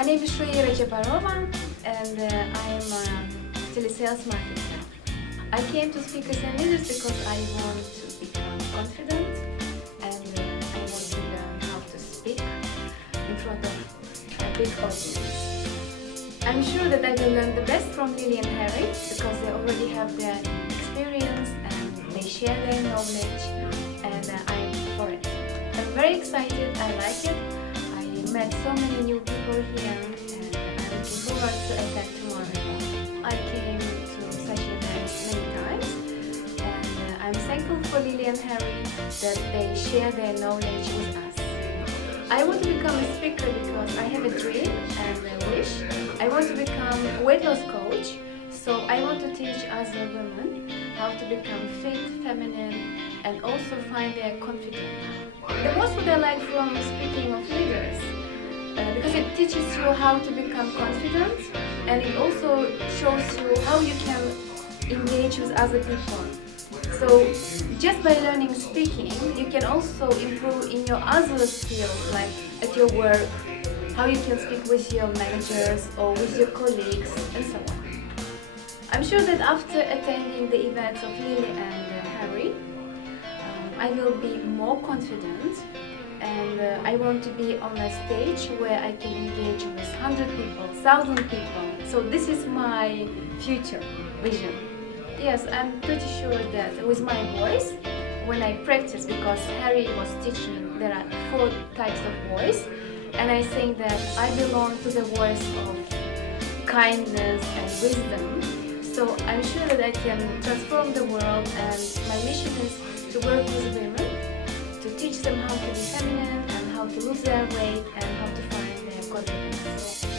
My name is Shoira Djabbarova and I am a telesales marketer. I came to Speakers and Leaders because I want to become confident and I want to learn how to speak in front of a big audience. I'm sure that I will learn the best from Lily and Harry because they already have their experience and they share their knowledge and I'm for it. I'm very excited, I like it. I met so many new people here and I'm looking forward to attend tomorrow. I came to such events many times and I'm thankful for Lily and Harry that they share their knowledge with us. I want to become a speaker because I have a dream and a wish. I want to become a weight loss coach, so I want to teach other women how to become fit, feminine and also find their confidence. The most what I like from speaking of leaders because it teaches you how to become confident and it also shows you how you can engage with other people. So just by learning speaking, you can also improve in your other skills like at your work, how you can speak with your managers or with your colleagues and so on. I'm sure that after attending the events of Lily and Harry, I will be more confident and I want to be on a stage where I can engage with 100 people, 1,000 people. So this is my future vision. Yes, I'm pretty sure that with my voice, when I practice, because Harry was teaching, there are 4 types of voice, and I think that I belong to the voice of kindness and wisdom. So I'm sure that I can transform the world, and my mission is to work with women, to teach them how to be feminine and how to lose their weight and how to find their confidence.